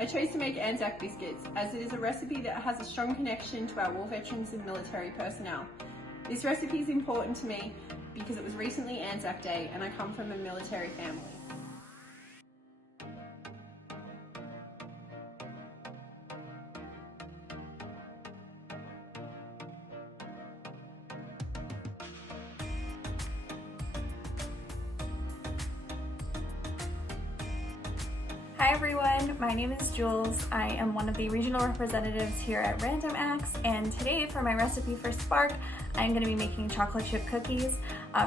I chose to make Anzac biscuits as it is a recipe that has a strong connection to our war veterans and military personnel. This recipe is important to me because it was recently Anzac Day and I come from a military family. Hi everyone, my name is Jules. I am one of the regional representatives here at Random Acts, and today for my recipe for Spark, I'm going to be making chocolate chip cookies.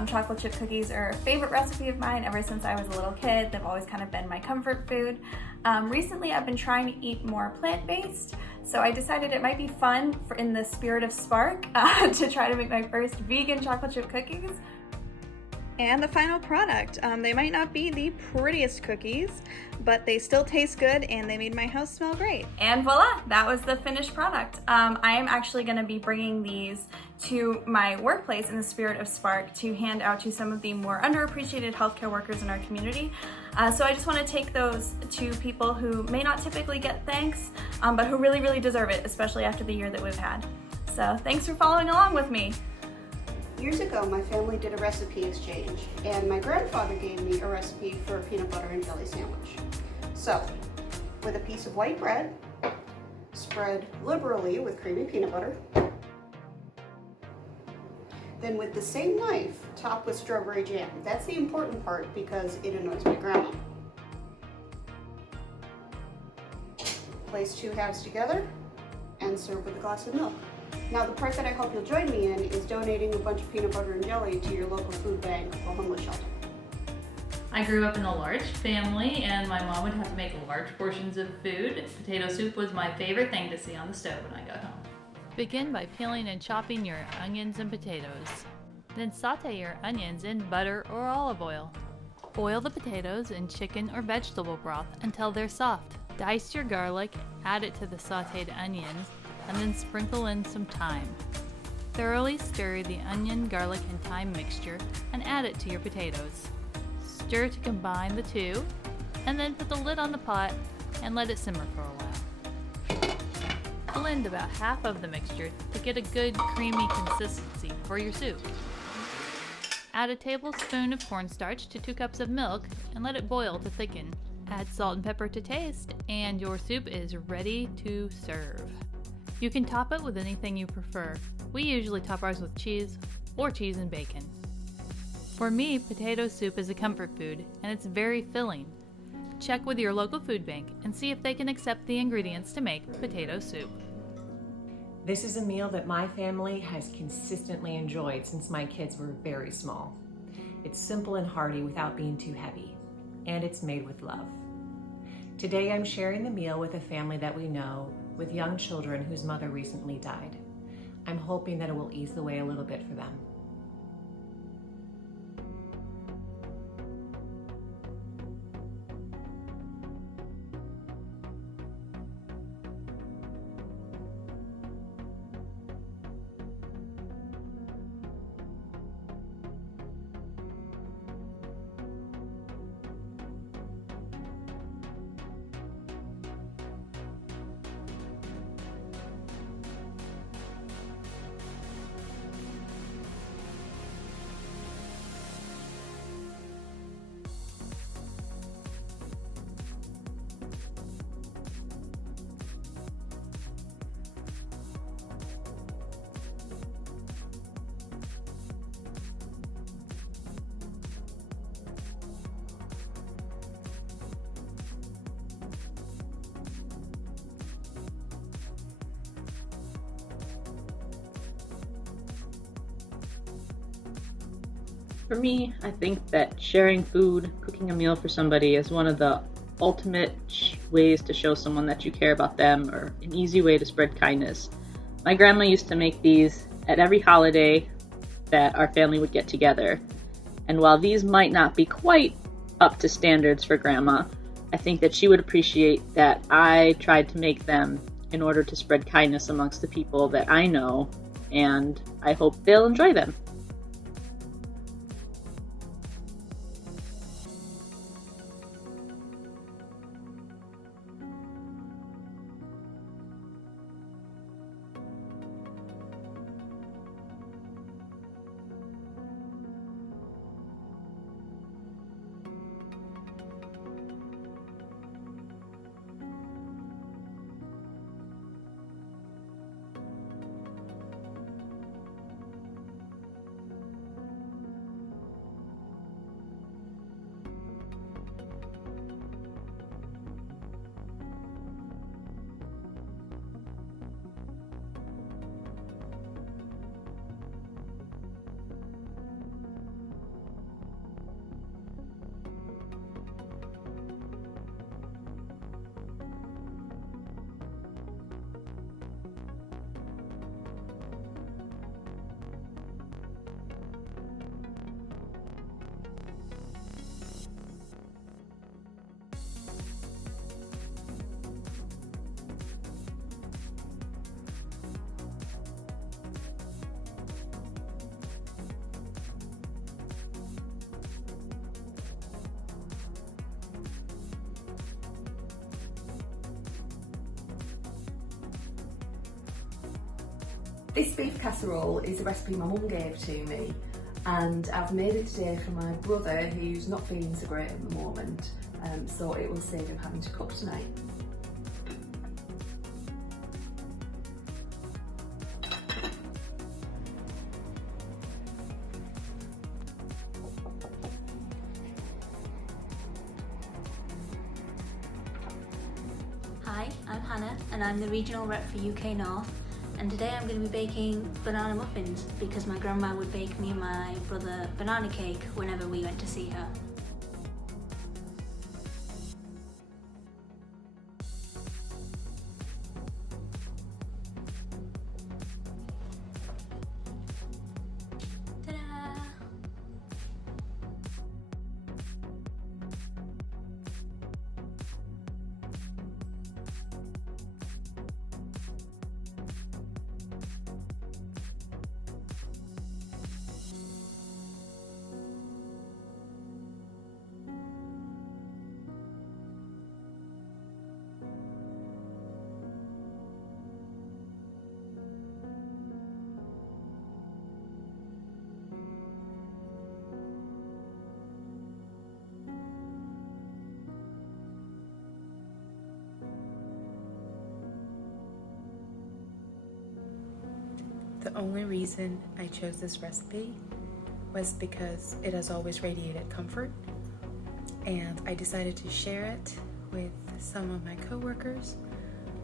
Chocolate chip cookies are a favorite recipe of mine ever since I was a little kid. They've always kind of been my comfort food. Recently I've been trying to eat more plant-based, so I decided it might be fun in the spirit of Spark to try to make my first vegan chocolate chip cookies. And the final product, they might not be the prettiest cookies, but they still taste good and they made my house smell great. And voila, that was the finished product. I am actually gonna be bringing these to my workplace in the spirit of Spark to hand out to some of the more underappreciated healthcare workers in our community. So I just wanna take those to people who may not typically get thanks, but who really, really deserve it, especially after the year that we've had. So thanks for following along with me. Years ago, my family did a recipe exchange, and my grandfather gave me a recipe for a peanut butter and jelly sandwich. So, with a piece of white bread, spread liberally with creamy peanut butter. Then with the same knife, top with strawberry jam. That's the important part because it annoys my grandma. Place two halves together and serve with a glass of milk. Now the part that I hope you'll join me in is donating a bunch of peanut butter and jelly to your local food bank or homeless shelter. I grew up in a large family and my mom would have to make large portions of food. Potato soup was my favorite thing to see on the stove when I got home. Begin by peeling and chopping your onions and potatoes. Then saute your onions in butter or olive oil. Boil the potatoes in chicken or vegetable broth until they're soft. Dice your garlic, add it to the sauteed onions, and then sprinkle in some thyme. Thoroughly stir the onion, garlic, and thyme mixture and add it to your potatoes. Stir to combine the two, and then put the lid on the pot and let it simmer for a while. Blend about half of the mixture to get a good creamy consistency for your soup. Add a tablespoon of cornstarch to 2 cups of milk and let it boil to thicken. Add salt and pepper to taste, and your soup is ready to serve. You can top it with anything you prefer. We usually top ours with cheese or cheese and bacon. For me, potato soup is a comfort food and it's very filling. Check with your local food bank and see if they can accept the ingredients to make potato soup. This is a meal that my family has consistently enjoyed since my kids were very small. It's simple and hearty without being too heavy, and it's made with love. Today I'm sharing the meal with a family that we know with young children whose mother recently died. I'm hoping that it will ease the way a little bit for them. For me, I think that sharing food, cooking a meal for somebody is one of the ultimate ways to show someone that you care about them, or an easy way to spread kindness. My grandma used to make these at every holiday that our family would get together. And while these might not be quite up to standards for grandma, I think that she would appreciate that I tried to make them in order to spread kindness amongst the people that I know, and I hope they'll enjoy them. This beef casserole is a recipe my mum gave to me, and I've made it today for my brother who's not feeling so great at the moment, so it will save him having to cook tonight. Hi, I'm Hannah and I'm the regional rep for UK North, and today I'm going to be baking banana muffins because my grandma would bake me and my brother banana cake whenever we went to see her. Ta-da! The only reason I chose this recipe was because it has always radiated comfort, and I decided to share it with some of my coworkers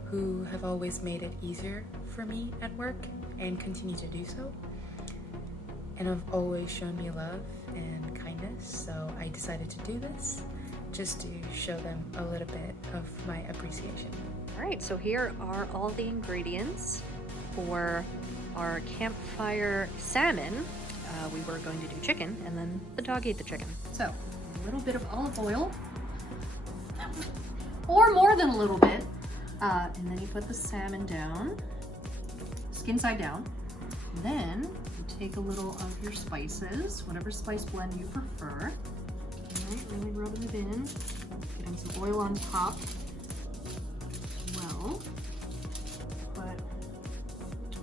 who have always made it easier for me at work and continue to do so, and have always shown me love and kindness, so I decided to do this just to show them a little bit of my appreciation. All right, so here are all the ingredients for our campfire salmon. We were going to do chicken, and then the dog ate the chicken. So, a little bit of olive oil, or more than a little bit, and then you put the salmon down, skin side down. Then you take a little of your spices, whatever spice blend you prefer. All right, really rubbing it in, getting some oil on top as well. Put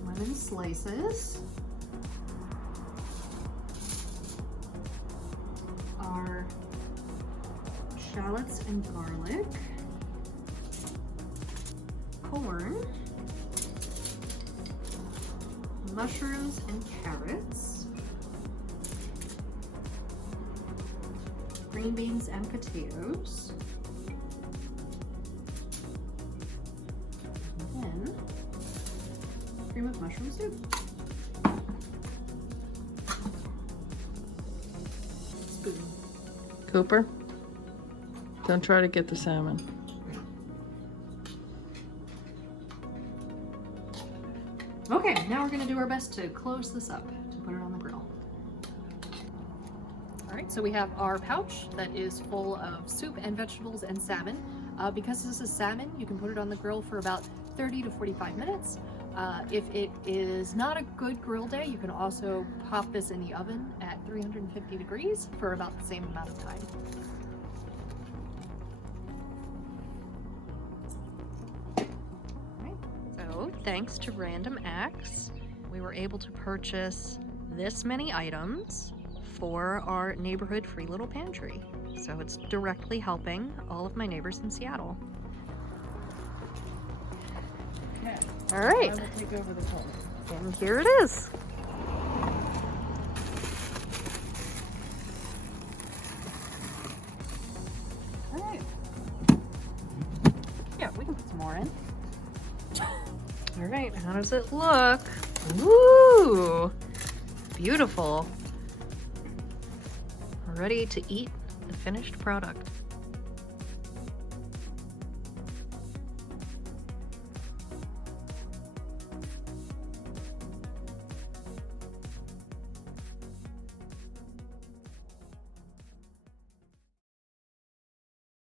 lemon slices, our shallots and garlic, corn, mushrooms and carrots, green beans and potatoes, and then cream of mushroom soup. Spoon. Cooper, don't try to get the salmon. Okay, now we're gonna do our best to close this up to put it on the grill. All right, so we have our pouch that is full of soup and vegetables and salmon. Because this is salmon, you can put it on the grill for about 30 to 45 minutes. If it is not a good grill day, you can also pop this in the oven at 350 degrees for about the same amount of time. So, thanks to Random Acts, we were able to purchase this many items for our neighborhood free little pantry. So it's directly helping all of my neighbors in Seattle. Okay. All right. I will take over the phone. And here it is. All right. Yeah, we can put some more in. All right, how does it look? Ooh, beautiful. Ready to eat the finished product.